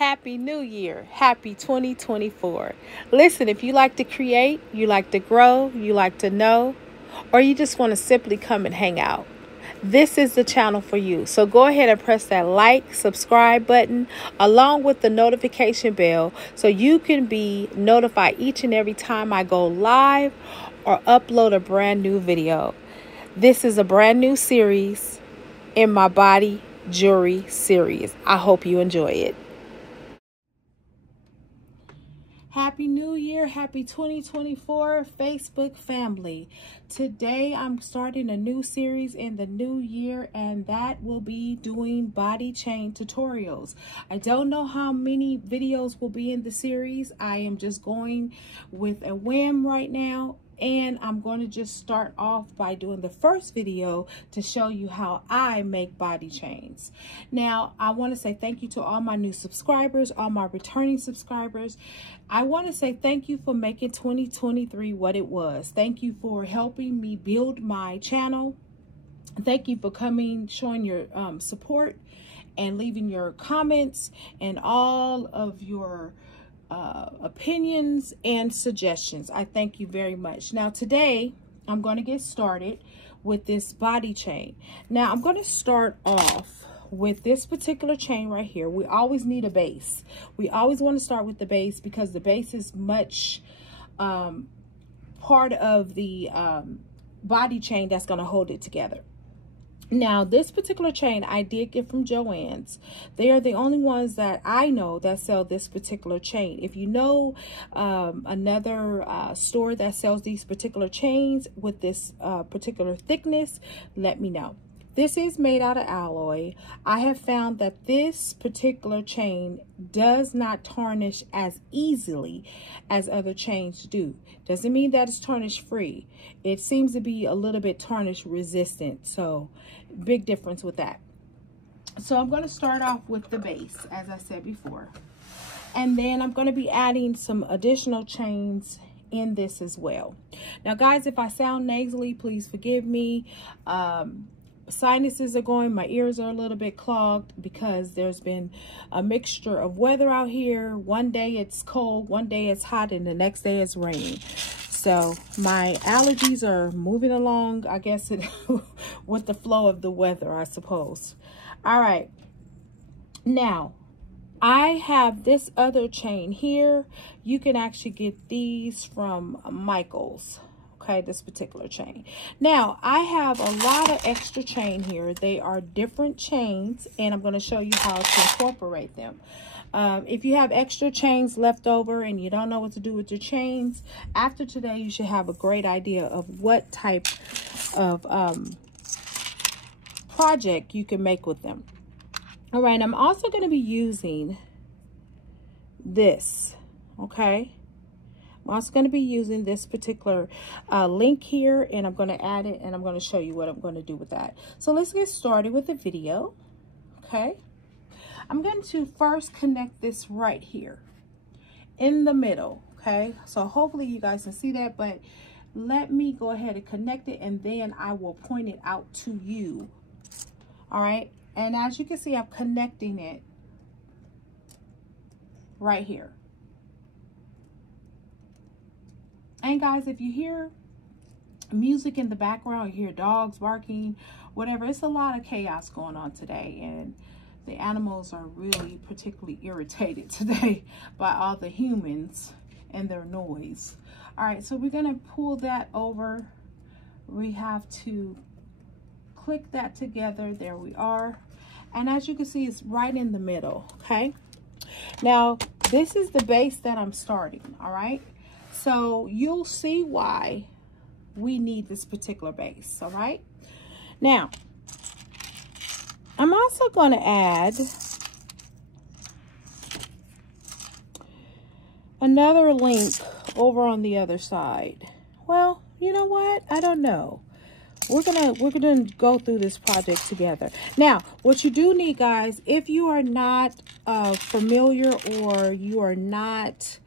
Happy New Year. Happy 2024. Listen, if you like to create, you like to grow, you like to know, or you just want to simply come and hang out, this is the channel for you. So go ahead and press that like, subscribe button along with the notification bell so you can be notified each and every time I go live or upload a brand new video. This is a brand new series in my body jewelry series. I hope you enjoy it. Happy New Year. Happy 2024 Facebook family. Today I'm starting a new series in the new year, and that will be doing body chain tutorials. I don't know how many videos will be in the series. I am just going with a whim right now. And I'm going to just start off by doing the first video to show you how I make body chains. Now, I want to say thank you to all my new subscribers, all my returning subscribers. I want to say thank you for making 2023 what it was. Thank you for helping me build my channel. Thank you for coming, showing your support and leaving your comments and all of your opinions and suggestions. I thank you very much. Now today I'm going to get started with this body chain. Now I'm going to start off with this particular chain right here. We always need a base. We always want to start with the base because the base is much part of the body chain that's going to hold it together. Now, this particular chain I did get from Joann's. They are the only ones that I know that sell this particular chain. If you know another store that sells these particular chains with this particular thickness, let me know. This is made out of alloy. I have found that this particular chain does not tarnish as easily as other chains do. Doesn't mean that it's tarnish free. It seems to be a little bit tarnish resistant. So big difference with that. So I'm going to start off with the base, as I said before. And then I'm going to be adding some additional chains in this as well. Now guys, if I sound nasally, please forgive me. Sinuses are going, my ears are a little bit clogged because there's been a mixture of weather out here. One day it's cold, one day it's hot, and the next day it's raining. So my allergies are moving along, I guess, with the flow of the weather, I suppose. All right. Now, I have this other chain here. You can actually get these from Michael's. Okay, this particular chain. Now, I have a lot of extra chain here. They are different chains, and I'm going to show you how to incorporate them. If you have extra chains left over and you don't know what to do with your chains, after today, you should have a great idea of what type of project you can make with them. All right, I'm also going to be using this, okay? I'm also going to be using this particular link here, and I'm going to add it, and I'm going to show you what I'm going to do with that. So let's get started with the video, okay? I'm going to first connect this right here in the middle, okay? So hopefully you guys can see that, but let me go ahead and connect it, and then I will point it out to you, all right? And as you can see, I'm connecting it right here. And guys, if you hear music in the background, you hear dogs barking, whatever, it's a lot of chaos going on today. And the animals are really particularly irritated today by all the humans and their noise. All right, so we're going to pull that over. We have to click that together. There we are. And as you can see, it's right in the middle, okay? Now, this is the base that I'm starting, all right? So you'll see why we need this particular base, all right? Now, I'm also going to add another link over on the other side. Well, you know what? I don't know. We're gonna go through this project together. Now, what you do need, guys, if you are not familiar or you are not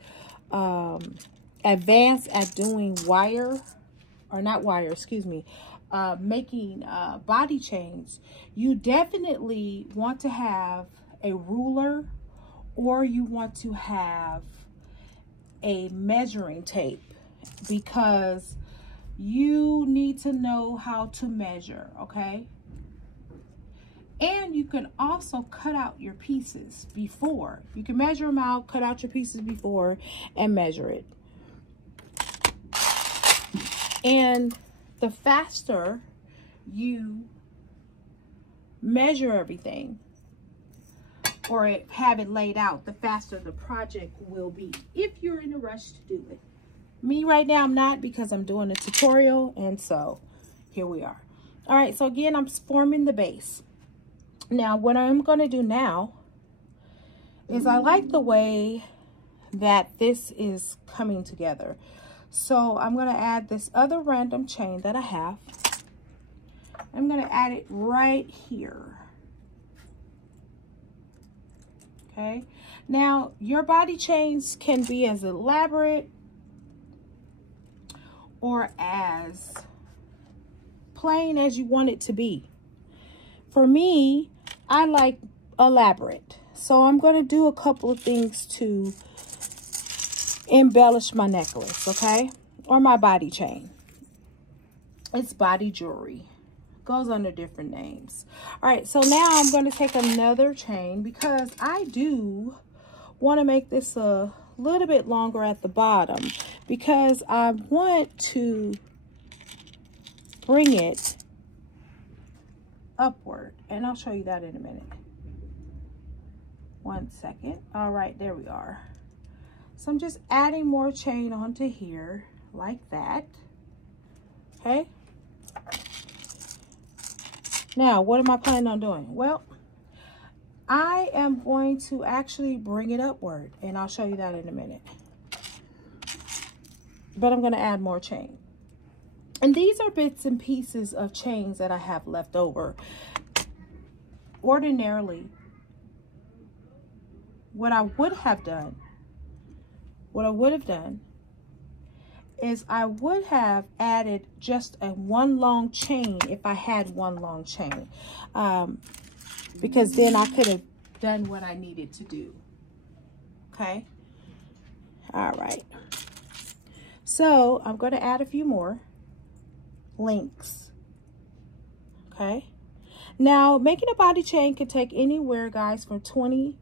advanced at doing making body chains, you definitely want to have a ruler or you want to have a measuring tape, because you need to know how to measure, okay? And you can also cut out your pieces before. You can measure them out, cut out your pieces before, and measure it. And the faster you measure everything or have it laid out, the faster the project will be, if you're in a rush to do it. Me right now, I'm not, because I'm doing a tutorial, and so here we are. All right, so again, I'm forming the base. Now, what I'm going to do now is I like the way that this is coming together. So I'm going to add this other random chain that I have. I'm going to add it right here. Okay. Now, your body chains can be as elaborate or as plain as you want it to be. For me, I like elaborate. So I'm going to do a couple of things to embellish my necklace, okay? Or my body chain. It's body jewelry. Goes under different names. All right, so now I'm going to take another chain, because I do want to make this a little bit longer at the bottom, because I want to bring it upward, and I'll show you that in a minute. One second. All right, there we are. So I'm just adding more chain onto here like that. Okay. Now, what am I planning on doing? Well, I am going to actually bring it upward, and I'll show you that in a minute. But I'm going to add more chain. And these are bits and pieces of chains that I have left over. Ordinarily, what I would have done is I would have added just one long chain if I had one long chain. Because then I could have done what I needed to do. Okay? All right. So I'm going to add a few more links. Okay? Now, making a body chain can take anywhere, guys, from 20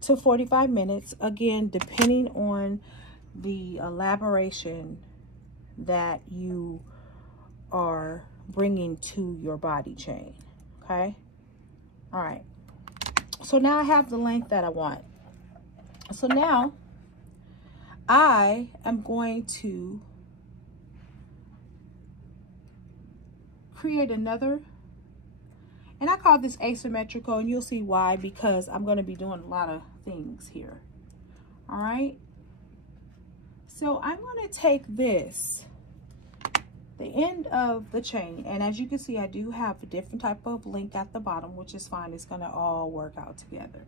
to 45 minutes. Again, depending on the elaboration that you are bringing to your body chain. Okay? All right. So now I have the length that I want. So now I am going to create another, and I call this asymmetrical, and you'll see why, because I'm going to be doing a lot of things here. All right. So I'm going to take this, the end of the chain, and as you can see, I do have a different type of link at the bottom, which is fine. It's going to all work out together.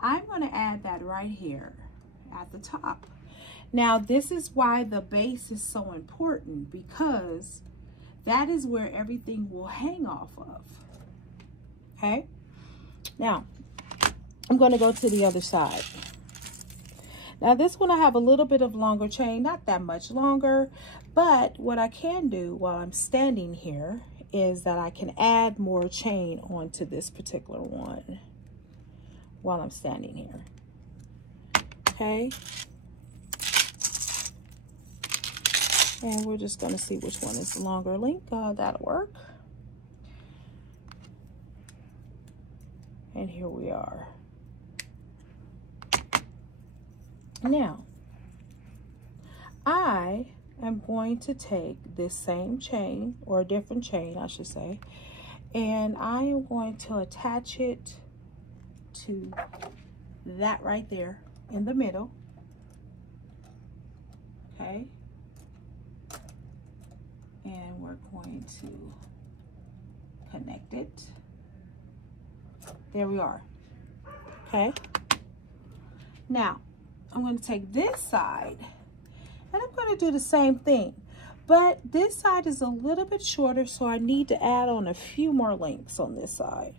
I'm going to add that right here at the top. Now, this is why the base is so important, because that is where everything will hang off of. Okay? Now, I'm going to go to the other side. Now, this one I have a little bit of longer chain, not that much longer, but what I can do while I'm standing here is that I can add more chain onto this particular one while I'm standing here. Okay? And we're just going to see which one is the longer link. That'll work. And here we are. Now, I am going to take this same chain, or a different chain, I should say, and I am going to attach it to that right there in the middle. Okay. And we're going to connect it. There we are. Okay. Now, I'm going to take this side, and I'm going to do the same thing. But this side is a little bit shorter, so I need to add on a few more links on this side.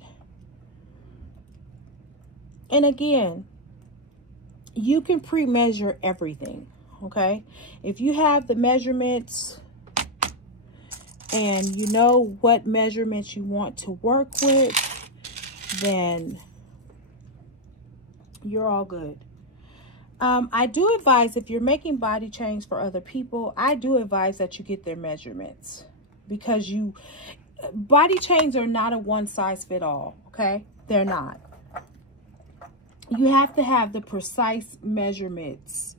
And again, you can pre-measure everything, okay? If you have the measurements and you know what measurements you want to work with, then you're all good. I do advise, if you're making body chains for other people, I do advise that you get their measurements, because body chains are not a one size fit all, okay? They're not. You have to have the precise measurements,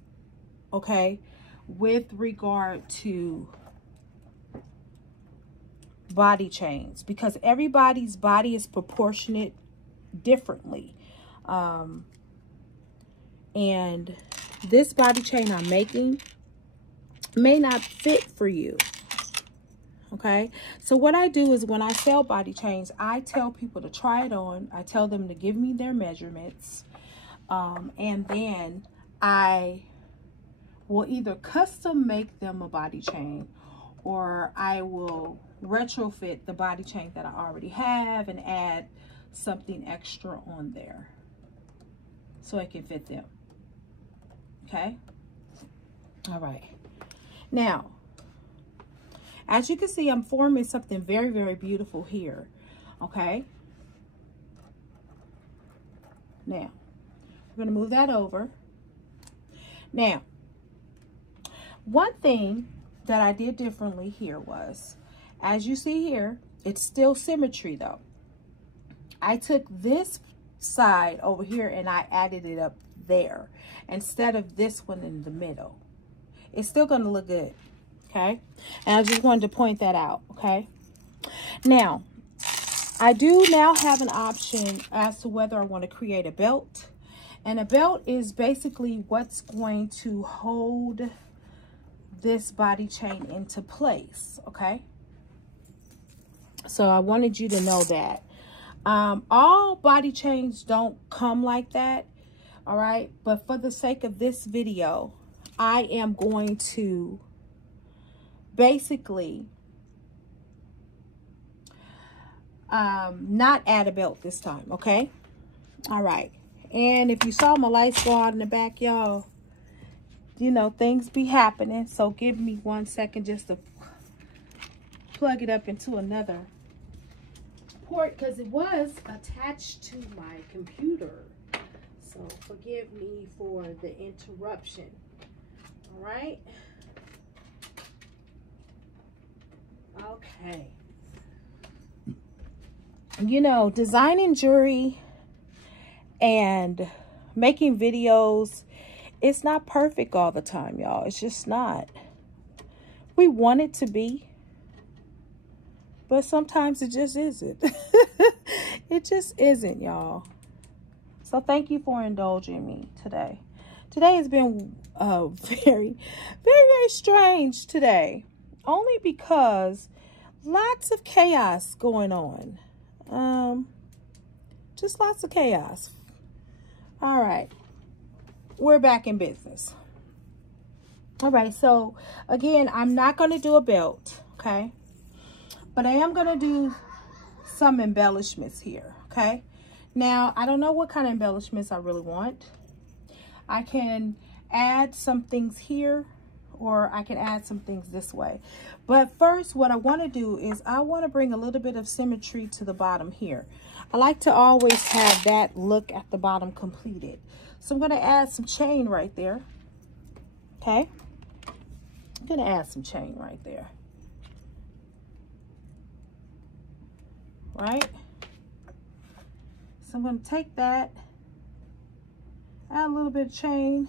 okay, with regard to body chains, because everybody's body is proportionate differently. And this body chain I'm making may not fit for you. Okay, so what I do is, when I sell body chains, I tell people to try it on. I tell them to give me their measurements. And then I will either custom make them a body chain, or I will retrofit the body chain that I already have and add something extra on there so it can fit them. Okay. All right. Now, as you can see, I'm forming something very, very beautiful here. Okay. Now, we're going to move that over. Now, one thing that I did differently here was, as you see here, it's still symmetry though. I took this side over here and I added it up there instead of this one in the middle. It's still going to look good, okay? And I just wanted to point that out, okay? Now, I do now have an option as to whether I want to create a belt. And a belt is basically what's going to hold this body chain into place, okay? So I wanted you to know that. All body chains don't come like that, all right? But for the sake of this video, I am going to basically not add a belt this time, okay? All right. And if you saw my lights go out in the back, y'all, you know, things be happening. So give me 1 second just to plug it up into another port, because it was attached to my computer. So forgive me for the interruption. All right. Okay. You know, designing jewelry and making videos, it's not perfect all the time, y'all. It's just not. We want it to be, but sometimes it just isn't. It just isn't, y'all. So thank you for indulging me today. Today has been very, very strange today. Only because lots of chaos going on. Just lots of chaos. All right. We're back in business. All right. So again, I'm not going to do a belt. Okay. But I am going to do some embellishments here. Okay. Now, I don't know what kind of embellishments I really want. I can add some things here, or I can add some things this way. But first, what I want to do is I want to bring a little bit of symmetry to the bottom here. I like to always have that look at the bottom completed. So I'm going to add some chain right there. Okay. I'm going to add some chain right there. Right. So I'm going to take that, add a little bit of chain.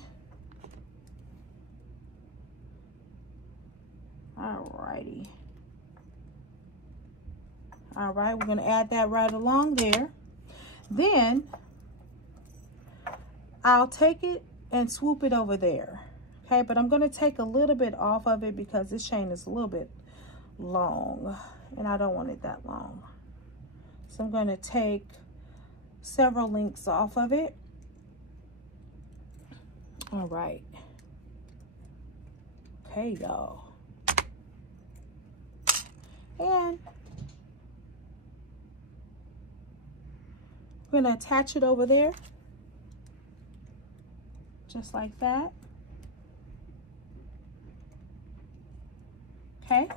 Alrighty. All right, we're going to add that right along there. Then I'll take it and swoop it over there. Okay, but I'm going to take a little bit off of it because this chain is a little bit long and I don't want it that long. So I'm going to take several links off of it. All right. Okay, y'all. And we're going to attach it over there. just like that. Okay,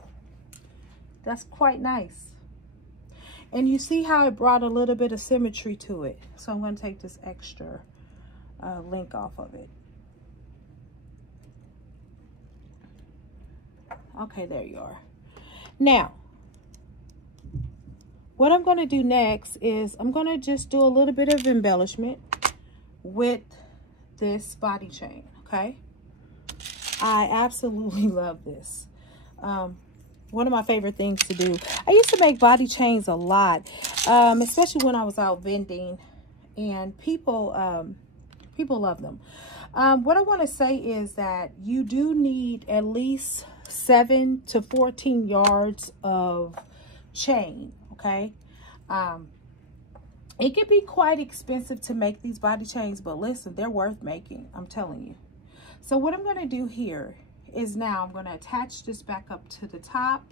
that's quite nice. And you see how it brought a little bit of symmetry to it. So I'm going to take this extra link off of it. Okay, there you are. Now, what I'm going to do next is I'm going to just do a little bit of embellishment with this body chain, okay? I absolutely love this. One of my favorite things to do. I used to make body chains a lot, especially when I was out vending, and people love them. What I want to say is that you do need at least 7 to 14 yards of chain, okay? It can be quite expensive to make these body chains, but listen, they're worth making, I'm telling you. So what I'm going to do here is now I'm going to attach this back up to the top,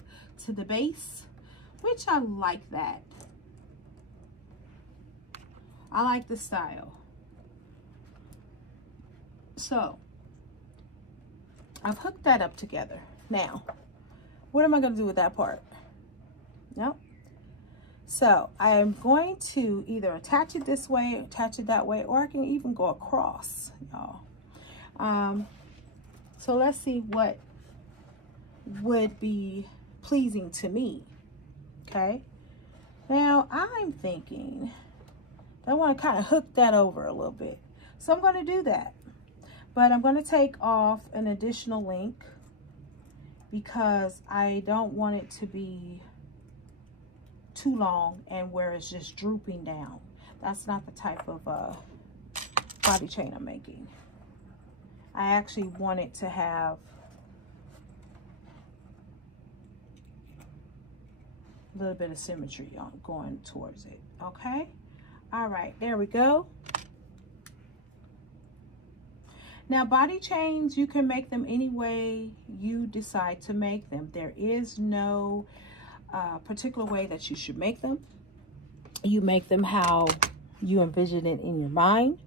to the base, which I like that. I like the style. So I've hooked that up together. Now, what am I going to do with that part? Nope. So I am going to either attach it this way, attach it that way, or I can even go across, y'all. So let's see what would be pleasing to me. Okay. Now I'm thinking I want to kind of hook that over a little bit. So I'm going to do that. But I'm going to take off an additional link because I don't want it to be too long and where it's just drooping down. That's not the type of body chain I'm making. I actually want it to have a little bit of symmetry on going towards it. Okay. All right, there we go. Now, body chains, you can make them any way you decide to make them. There is no particular way that you should make them. You make them how you envision it in your mind,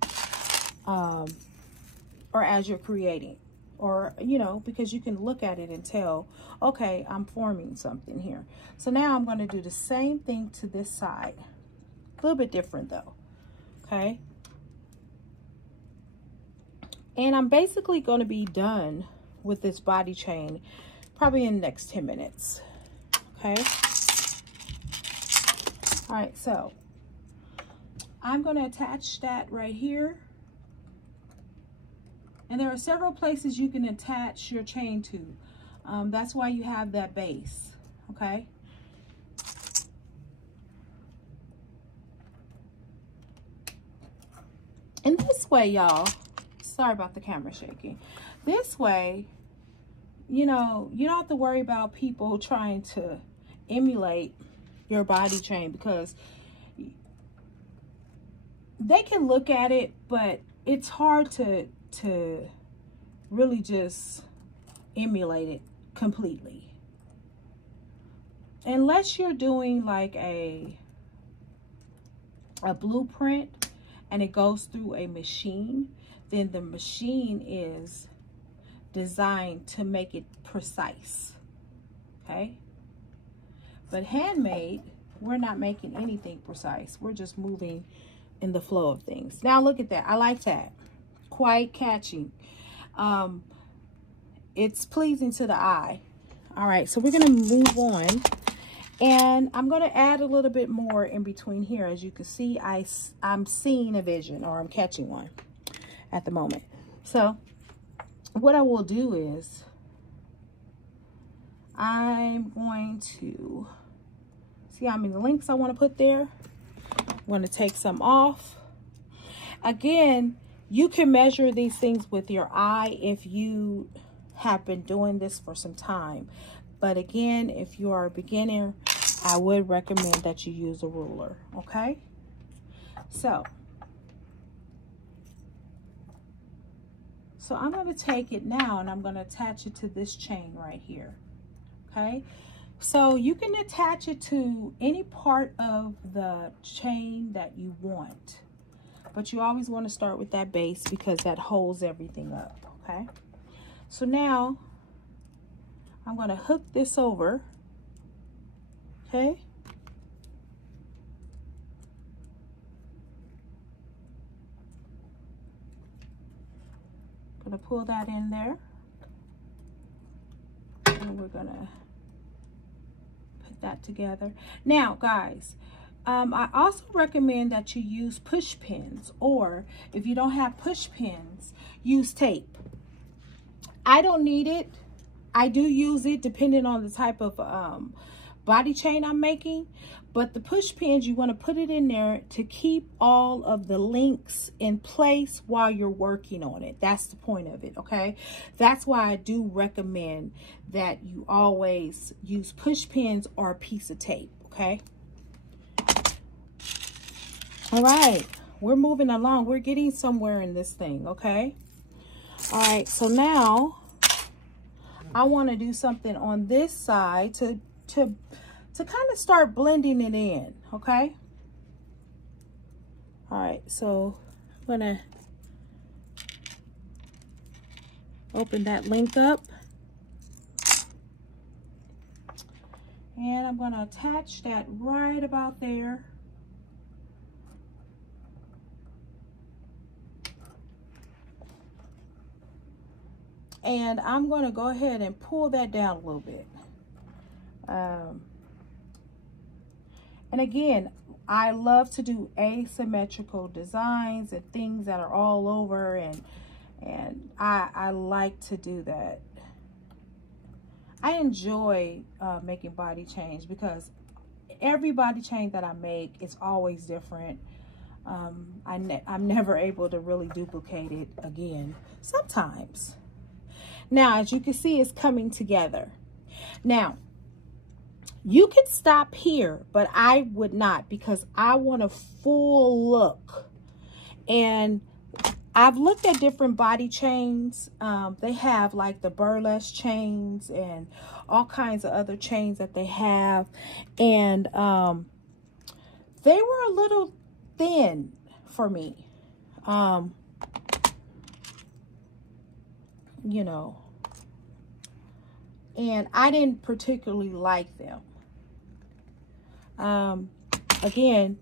or as you're creating, or, you know, because you can look at it and tell, okay, I'm forming something here. So now I'm going to do the same thing to this side. A little bit different though. Okay. And I'm basically going to be done with this body chain probably in the next 10 minutes. Okay. All right. So I'm going to attach that right here. And there are several places you can attach your chain to. That's why you have that base. Okay. And this way, y'all, sorry about the camera shaking. This way, you know, you don't have to worry about people trying to emulate your body chain, because they can look at it, but it's hard to really just emulate it completely. Unless you're doing like a blueprint and it goes through a machine, then the machine is designed to make it precise. Okay? But handmade, we're not making anything precise. We're just moving in the flow of things. Now look at that. I like that. Quite catchy. It's pleasing to the eye. All right, so we're going to move on. And I'm going to add a little bit more in between here. As you can see, I'm seeing a vision, or I'm catching one at the moment. So what I will do is I'm going to see how many links I want to put there. I'm going to take some off. Again, you can measure these things with your eye if you have been doing this for some time. But again, if you are a beginner, I would recommend that you use a ruler, okay? So I'm going to take it now and I'm going to attach it to this chain right here, okay? So you can attach it to any part of the chain that you want. But you always want to start with that base because that holds everything up, okay? So now I'm going to hook this over, okay? Going to pull that in there. And we're going to put that together. Now, guys, I also recommend that you use push pins, or if you don't have push pins, use tape. I don't need it. I do use it depending on the type of body chain I'm making, but the push pins, you want to put it in there to keep all of the links in place while you're working on it. That's the point of it, okay? That's why I do recommend that you always use push pins or a piece of tape, okay? All right, we're moving along. We're getting somewhere in this thing, okay? All right, so now I want to do something on this side to kind of start blending it in, okay? All right, so I'm gonna open that link up. And I'm gonna attach that right about there. And I'm going to go ahead and pull that down a little bit. And again, I love to do asymmetrical designs and things that are all over, and I like to do that. I enjoy making body chains because every body chain that I make is always different. I'm never able to really duplicate it again. Sometimes. Now, as you can see, it's coming together. Now, you can stop here, but I would not because I want a full look. And I've looked at different body chains. They have like the burlesque chains and all kinds of other chains that they have. And they were a little thin for me. You know, and I didn't particularly like them. Again,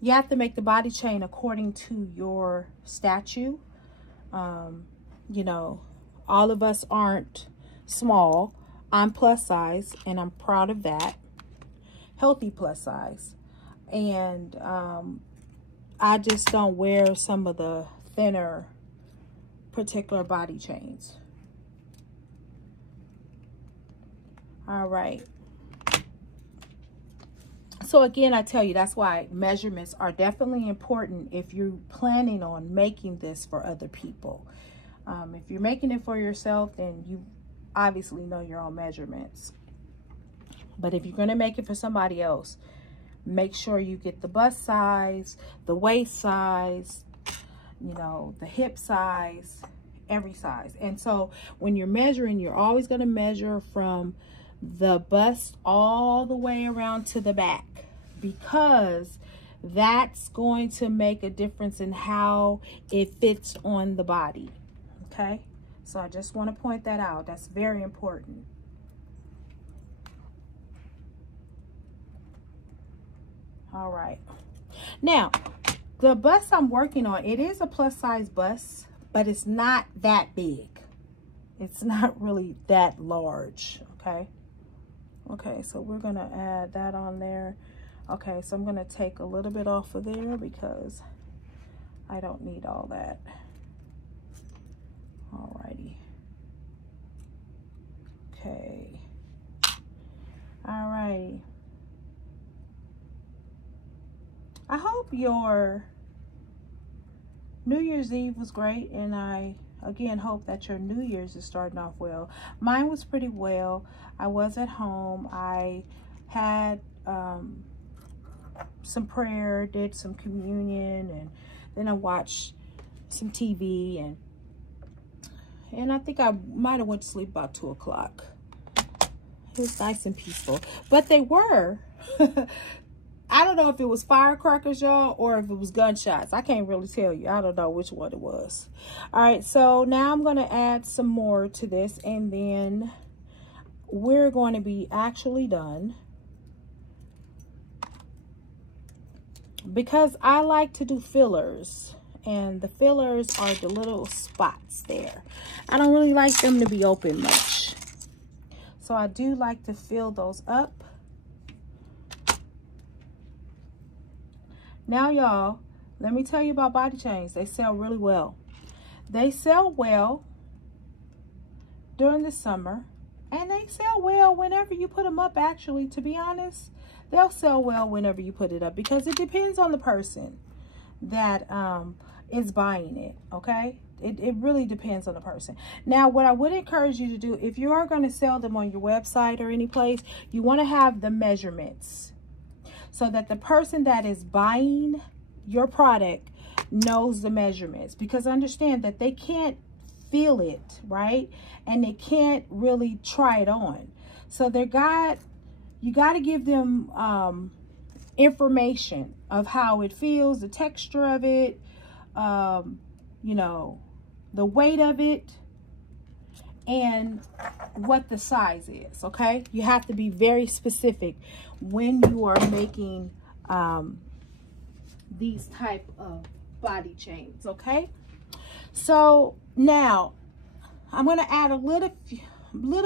you have to make the body chain according to your statue. You know, all of us aren't small. I'm plus size, and I'm proud of that. Healthy plus size. And I just don't wear some of the thinner particular body chains. All right. So again, I tell you, that's why measurements are definitely important if you're planning on making this for other people. If you're making it for yourself, then you obviously know your own measurements. But if you're going to make it for somebody else, make sure you get the bust size, the waist size, you know, the hip size, every size. And so when you're measuring, you're always going to measure from the bust all the way around to the back, because that's going to make a difference in how it fits on the body. Okay, so I just want to point that out. That's very important. All right, now the bust I'm working on, it is a plus size bust, but it's not that big. It's not really that large. Okay, so we're gonna add that on there. Okay, so I'm gonna take a little bit off of there because I don't need all that. Alrighty. Okay. Alrighty. I hope your New Year's Eve was great, and I again hope that your New Year's is starting off well. Mine was pretty well. I was at home. I had some prayer, did some communion, and then I watched some TV, and I think I might have went to sleep about 2 o'clock. It was nice and peaceful. But they were I don't know if it was firecrackers, y'all, or if it was gunshots. I can't really tell you. I don't know which one it was. All right, so now I'm going to add some more to this, and then we're going to be actually done. Because I like to do fillers, and the fillers are the little spots there. I don't really like them to be open much. So I do like to fill those up. Now, y'all, let me tell you about body chains. They sell really well. They sell well during the summer, and they sell well whenever you put them up, actually, to be honest. They'll sell well whenever you put it up, because it depends on the person that is buying it, okay? It really depends on the person. Now, what I would encourage you to do, if you are going to sell them on your website or any place, you want to have the measurements so that the person that is buying your product knows the measurements, because understand that they can't feel it, right? And they can't really try it on. So you got to give them information of how it feels, the texture of it, you know, the weight of it, and what the size is, okay? You have to be very specific when you are making these type of body chains, okay? So now I'm going to add a little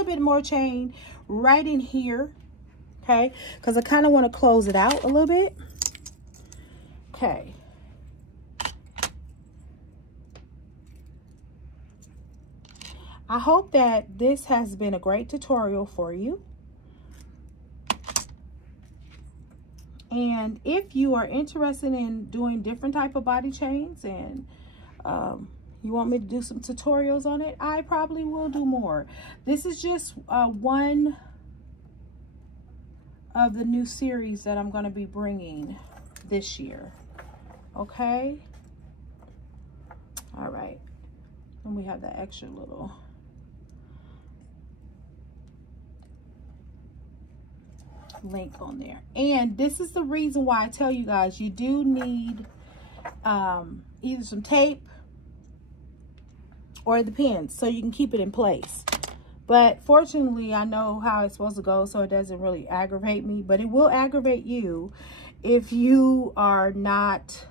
bit more chain right in here, okay? Because I kind of want to close it out a little bit. Okay. I hope that this has been a great tutorial for you. And if you are interested in doing different type of body chains, and you want me to do some tutorials on it, I probably will do more. This is just one of the new series that I'm going to be bringing this year. Okay. All right. And we have the extra little link on there. And this is the reason why I tell you guys, you do need either some tape or the pins so you can keep it in place. But fortunately, I know how it's supposed to go, so it doesn't really aggravate me. But it will aggravate you if you are not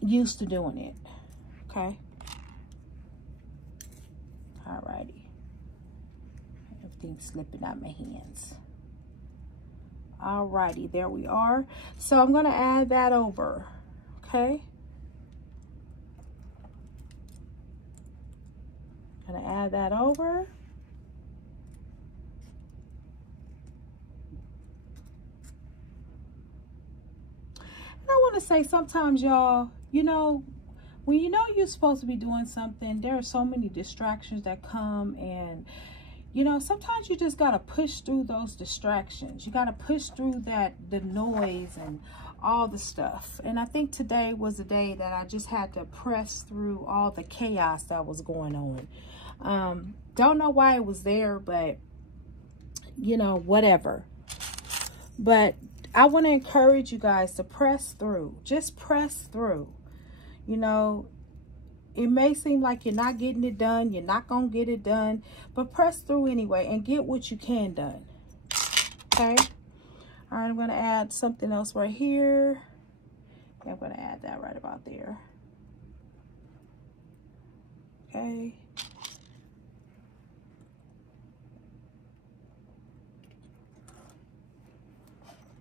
used to doing it. Okay. Alrighty. Everything's slipping out my hands. Alrighty, there we are. So I'm going to add that over. Okay. Gonna add that over. And I want to say, sometimes, y'all, you know, when you know you're supposed to be doing something, there are so many distractions that come, and you know, sometimes you just gotta push through those distractions. You gotta push through the noise and all the stuff. And I think today was a day that I just had to press through all the chaos that was going on. Don't know why it was there, but you know, whatever. But I want to encourage you guys to press through. Just press through. You know, it may seem like you're not getting it done. You're not going to get it done. But press through anyway and get what you can done. Okay? All right, I'm going to add something else right here. Okay, I'm going to add that right about there. Okay.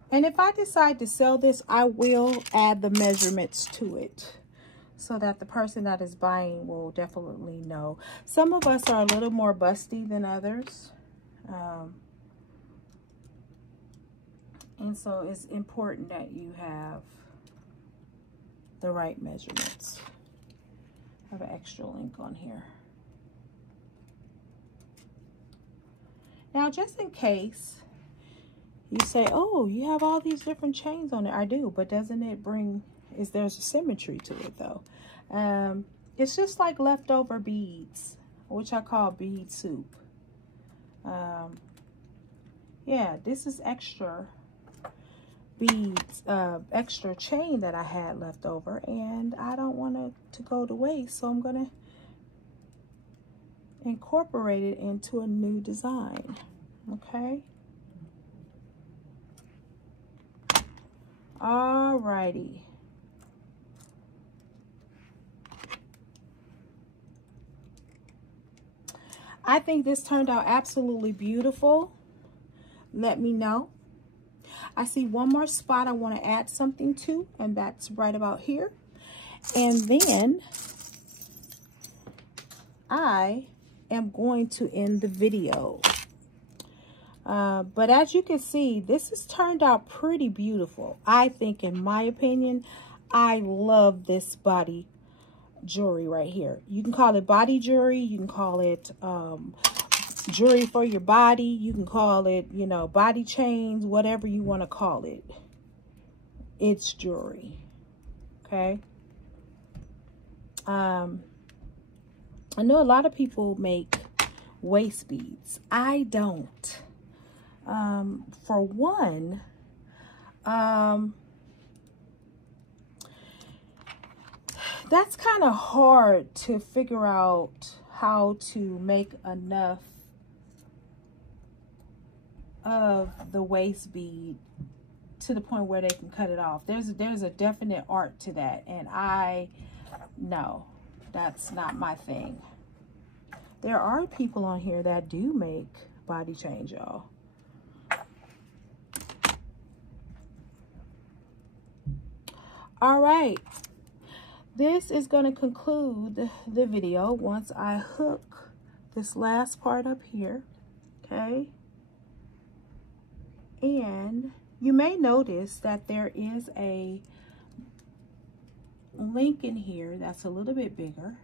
And if I decide to sell this, I will add the measurements to it so that the person that is buying will definitely know. Some of us are a little more busty than others. And so it's important that you have the right measurements. I have an extra link on here. Now, just in case you say, oh, you have all these different chains on it. I do, but doesn't it bring, there's a symmetry to it though. It's just like leftover beads, which I call bead soup. Yeah, this is extra beads, extra chain that I had left over, and I don't want it to go to waste, so I'm gonna incorporate it into a new design. Okay. Alrighty. I think this turned out absolutely beautiful. Let me know. I see one more spot I want to add something to, and that's right about here. And then I am going to end the video. But as you can see, this has turned out pretty beautiful. I think, in my opinion, I love this body jewelry right here. You can call it body jewelry. You can call it jewelry for your body. You can call it, you know, body chains, whatever you want to call it. It's jewelry. Okay. I know a lot of people make waist beads. I don't. For one, that's kind of hard to figure out how to make enough of the waist bead to the point where they can cut it off. There's a definite art to that, and no, that's not my thing. There are people on here that do make body chains, y'all. All right, this is going to conclude the video once I hook this last part up here. Okay, and you may notice that there is a link in here that's a little bit bigger,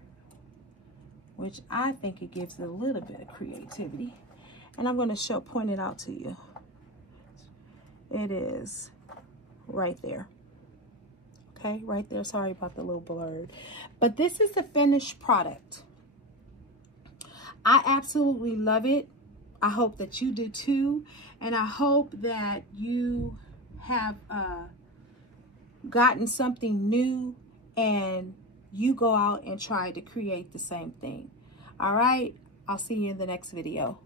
which I think it gives it a little bit of creativity. And I'm going to point it out to you. It is right there. Okay, right there. Sorry about the little blurred. But this is the finished product. I absolutely love it. I hope that you do too. And I hope that you have gotten something new and you go out and try to create the same thing. All right, I'll see you in the next video.